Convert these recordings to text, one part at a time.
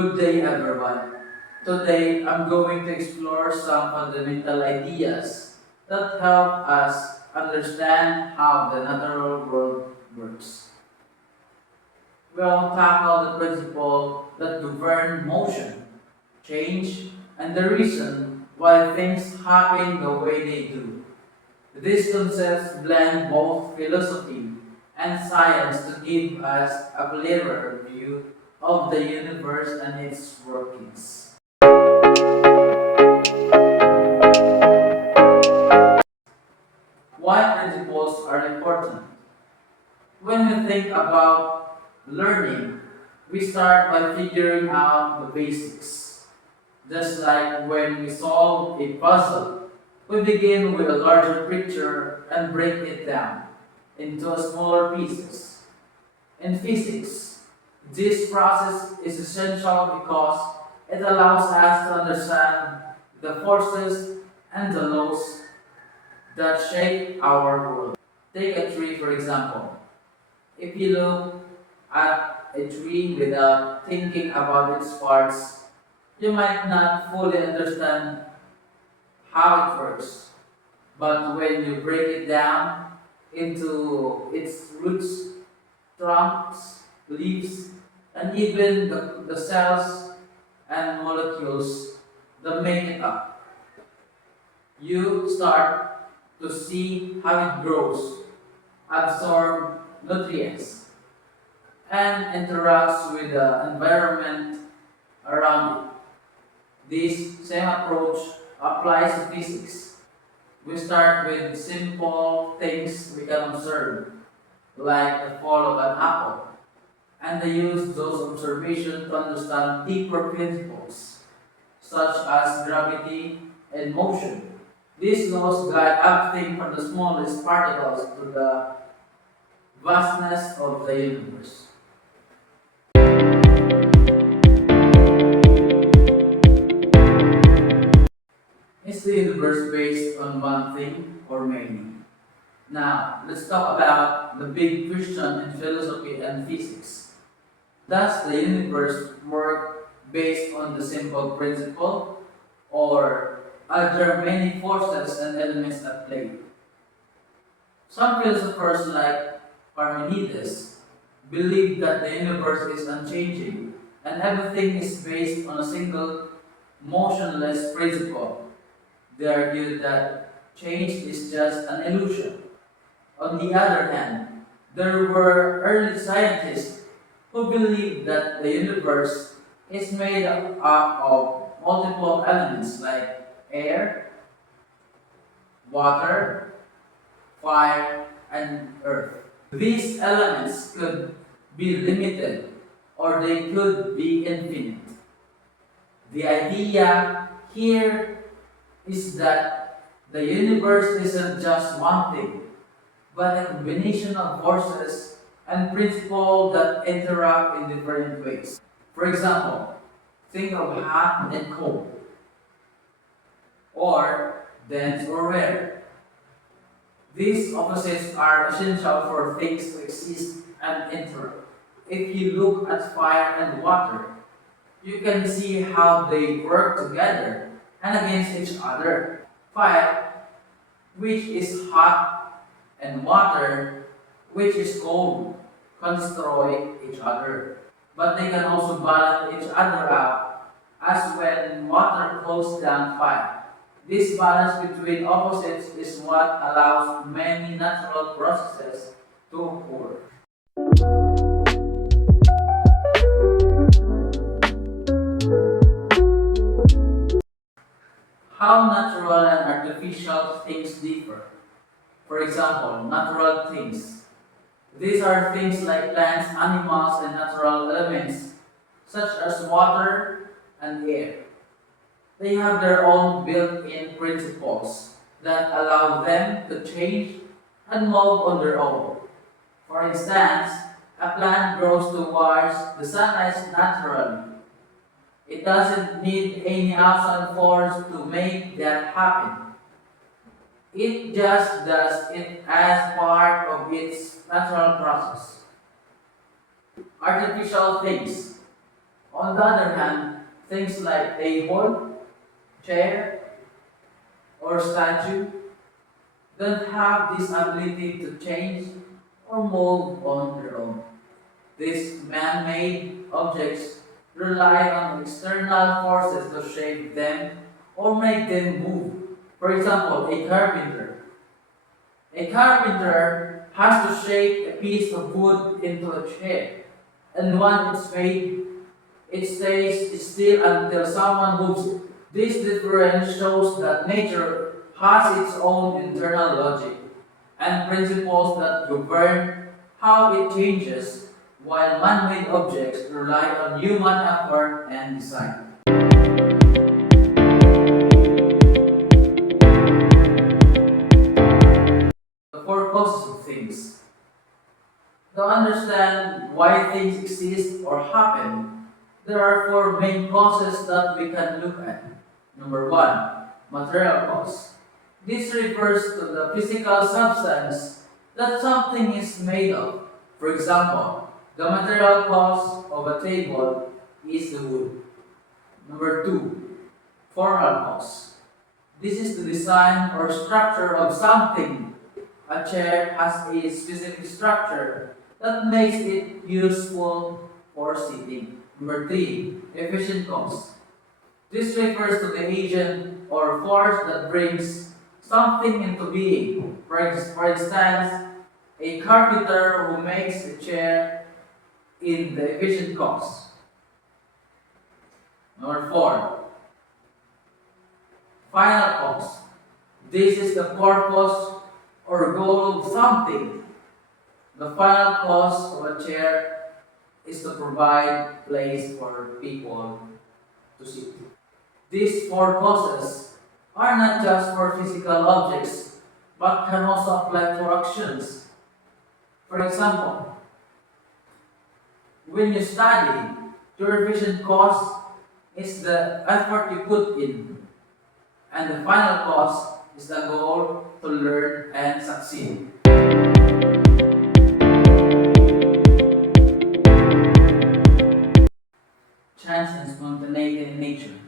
Good day, everyone. Today, I'm going to explore some fundamental ideas that help us understand how the natural world works. We'll tackle the principle that govern motion, change, and the reason why things happen the way they do. These concepts blend both philosophy and science to give us a clearer view of the universe and its workings. Why principles are important? When we think about learning, we start by figuring out the basics. Just like when we solve a puzzle, we begin with a larger picture and break it down into smaller pieces. In physics, this process is essential because it allows us to understand the forces and the laws that shape our world. Take a tree, for example. If you look at a tree without thinking about its parts, you might not fully understand how it works. But when you break it down into its roots, trunks, leaves, and even the cells and molecules that make it up, you start to see how it grows, absorbs nutrients, and interacts with the environment around it. This same approach applies to physics. We start with simple things we can observe, like the fall of an apple, and they use those observations to understand deeper principles, such as gravity and motion. These laws guide everything from the smallest particles to the vastness of the universe. Is the universe based on one thing or many? Now, let's talk about the big question in philosophy and physics. Does the universe work based on the simple principle, or are there many forces and elements at play? Some philosophers, like Parmenides, believe that the universe is unchanging and everything is based on a single motionless principle. They argue that change is just an illusion. On the other hand, there were early scientists who believed that the universe is made up of multiple elements like air, water, fire, and earth. These elements could be limited or they could be infinite. The idea here is that the universe isn't just one thing, but a combination of forces and principles that interact in different ways. For example, think of hot and cold, or dense or rare. These opposites are essential for things to exist and interact. If you look at fire and water, you can see how they work together and against each other. Fire, which is hot, and water, which is cold, can destroy each other. But they can also balance each other out, as when water cools down fire. This balance between opposites is what allows many natural processes to occur. How natural and artificial things differ. For example, natural things. These are things like plants, animals, and natural elements, such as water and air. They have their own built-in principles that allow them to change and move on their own. For instance, a plant grows towards the sunlight naturally. It doesn't need any outside force to make that happen. It just does it as part of its natural process. Artificial things. On the other hand, things like table, chair, or statue don't have this ability to change or mold on their own. These man-made objects rely on external forces to shape them or make them move. For example, a carpenter. A carpenter has to shape a piece of wood into a chair, and once it's made, it stays still until someone moves it. This difference shows that nature has its own internal logic and principles that govern how it changes, while man-made objects rely on human effort and design. The four causes of things. To understand why things exist or happen, there are four main causes that we can look at. Number one, material cause. This refers to the physical substance that something is made of. For example, the material cause of a table is the wood. Number two, formal cause. This is the design or structure of something. A chair has a specific structure that makes it useful for sitting. Number three, efficient cause. This refers to the agent or force that brings something into being. For instance, a carpenter who makes a chair in the efficient cause. Number four, final cause. This is the purpose or goal of something. The final cause of a chair is to provide place for people to sit. These four causes are not just for physical objects, but can also apply to actions. For example, when you study, your efficient cause is the effort you put in, and the final cause is the goal to learn and succeed. Chance and spontaneity in nature.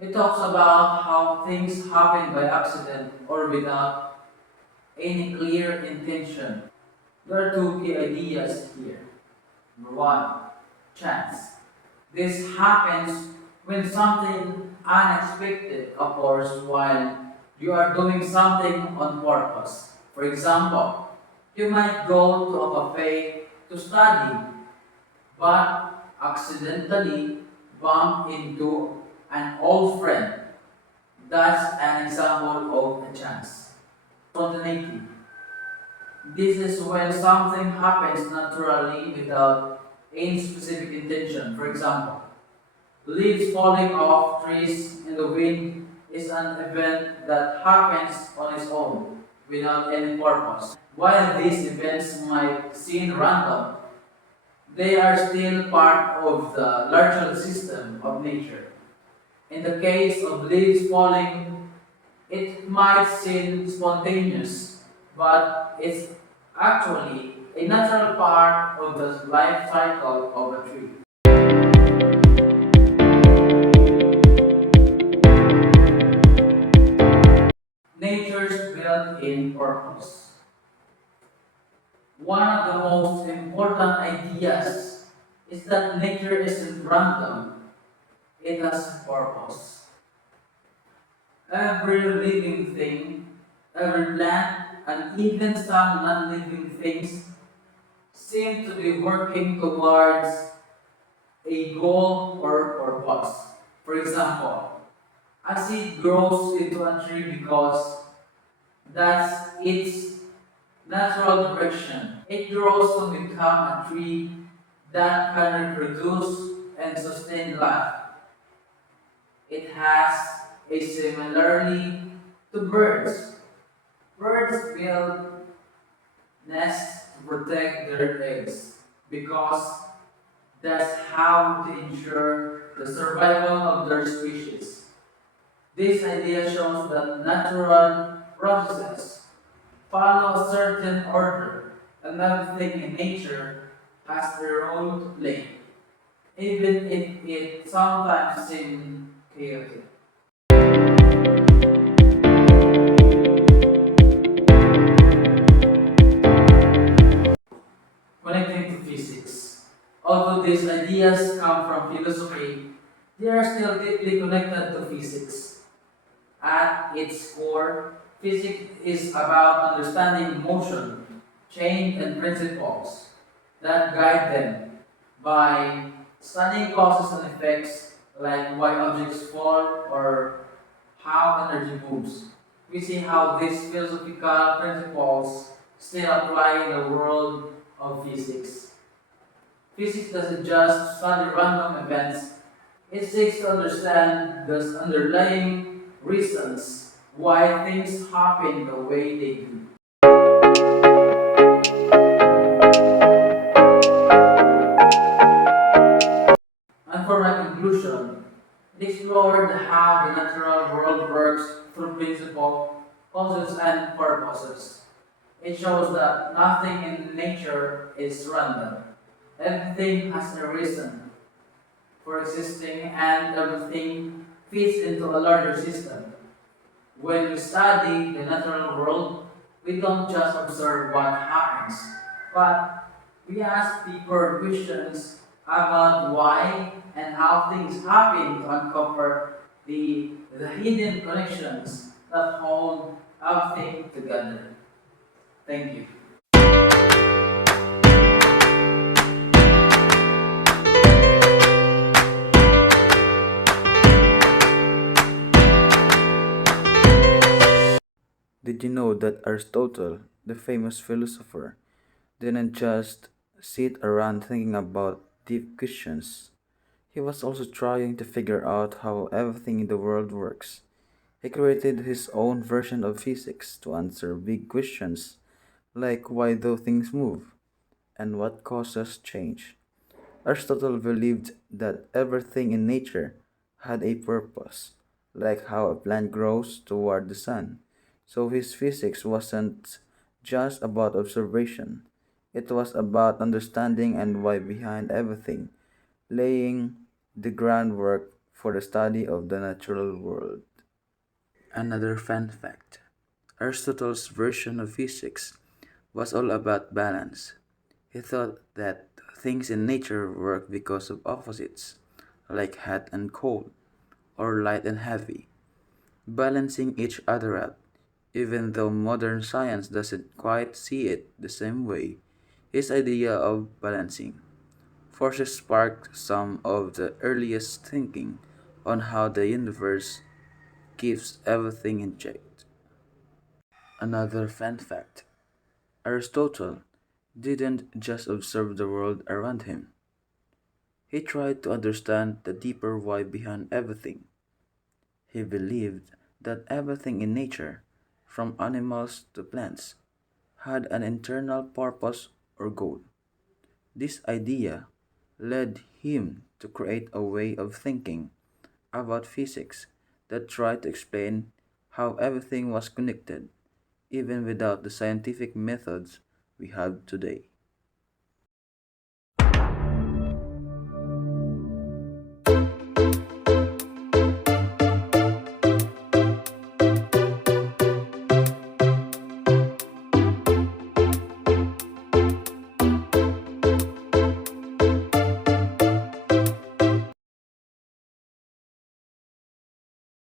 It talks about how things happen by accident or without any clear intention. There are two key ideas here. Number one, chance. This happens when something unexpected occurs while you are doing something on purpose. For example, you might go to a cafe to study, but accidentally bump into an old friend. That's an example of a chance. Spontaneity. This is when something happens naturally without any specific intention. For example, leaves falling off trees in the wind is an event that happens on its own without any purpose. While these events might seem random, they are still part of the larger system of nature. In the case of leaves falling, it might seem spontaneous, but it's actually a natural part of the life cycle of a tree. Nature's built-in purpose. One of the most important ideas is that nature isn't random, it has purpose. Every living thing, every plant, and even some non-living things seem to be working towards a goal or purpose. For example, a seed grows into a tree because that's its natural direction. It grows to become a tree that can reproduce and sustain life. It has a similarly to birds. Birds build nests to protect their eggs because that's how they ensure the survival of their species. This idea shows that natural processes follow a certain order, and everything in nature has a role to play. even if it sometimes seems chaotic. Connecting to physics. Although these ideas come from philosophy, they are still deeply connected to physics. At its core, physics is about understanding motion, change, and principles that guide them. By studying causes and effects, like why objects fall or how energy moves, we see how these philosophical principles still apply in the world of physics. Physics doesn't just study random events, it seeks to understand the underlying reasons why things happen the way they do. And for my conclusion, it explored how the natural world works through principle, causes, and purposes. It shows that nothing in nature is random. Everything has a reason for existing and everything fits into a larger system. When we study the natural world, we don't just observe what happens, but we ask deeper questions about why and how things happen to uncover the hidden connections that hold everything together. Thank you. Did you know that Aristotle, the famous philosopher, didn't just sit around thinking about deep questions? He was also trying to figure out how everything in the world works. He created his own version of physics to answer big questions like why do things move and what causes change. Aristotle believed that everything in nature had a purpose, like how a plant grows toward the sun. So his physics wasn't just about observation, it was about understanding and why behind everything, laying the groundwork for the study of the natural world. Another fun fact: Aristotle's version of physics was all about balance. He thought that things in nature work because of opposites, like hot and cold, or light and heavy, balancing each other out. Even though modern science doesn't quite see it the same way, his idea of balancing forces sparked some of the earliest thinking on how the universe keeps everything in check. Another fun fact: Aristotle didn't just observe the world around him, he tried to understand the deeper why behind everything. He believed that everything in nature, from animals to plants, had an internal purpose or goal. This idea led him to create a way of thinking about physics that tried to explain how everything was connected, even without the scientific methods we have today.